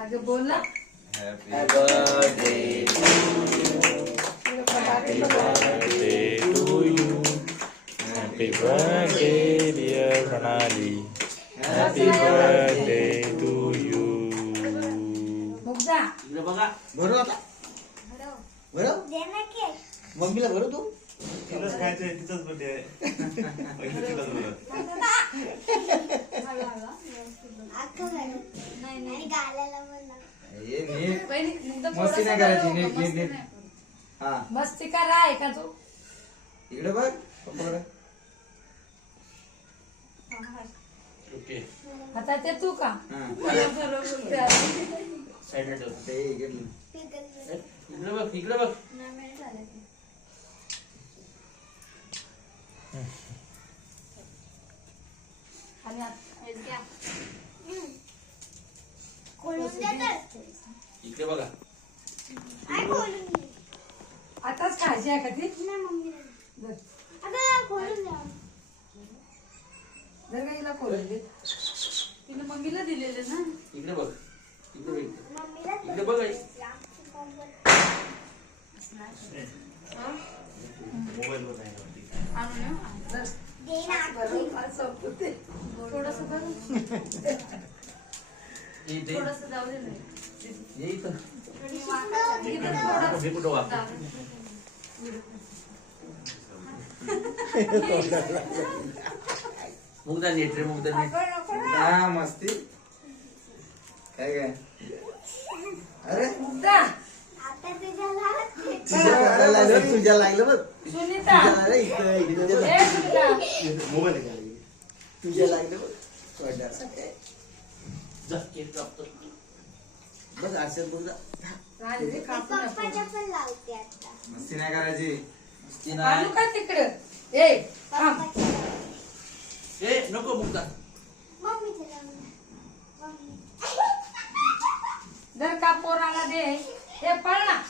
अगं बोल ना. Happy birthday to you. Happy birthday to you. Happy birthday dear Manali. Happy birthday to you. Mugdha इकडे बघा. भरू आता भरू मम्मीला भरू तू तिलाच खायचंय तिचाच बर्थडे आहे. पहिलं तिलाच बोलत. ये नीट पहिली मुग्धा मस्ती नाही थोडंसं करायची बरं नीट होतं, नीट मस्ती नीट नाही. हा मस्ती करा आहे का तू. इकडे बघ पप्पाकडे ओके. आता ते तू का हा साईडला ठेव. ते घेतलं इकडे बघ, इकडे बघ. आणि आता- इकडे बघा. आताच खायची आहे का ती. जर का हिला खोलून दे. तिने मम्मीला दिलेले ना. इकडे बघ. इकडे बघ. इकडे बघ आई. मोबाईल वर नाही होती. आणून ये. बस. बरं, फार संपते. थोडंसं बरं. इथे. थोडंसं जाऊ दे ना. ये इथं. इथं थोडं- हे कुठं वाप. मुग्धा नीट रे, मुग्धा नीट. हा मस्ती काय काय अरे मुग्धा, तुझ्या लागलं बघ सुनीता, तुझ्या लागलं इथं इथं ए सुनीता, मोबाईल आहे का? तुझ्या लागलं बघ वाट्याला. जा, केक कापतो. बस असं बघ जा. झाली रे, कापून नको. मस्ती नाही करायची मस्ती आणू नाही. का तिकडं. ए थांब. ए नको मुग्धा. जर का पोराला दे. हे पळ ना.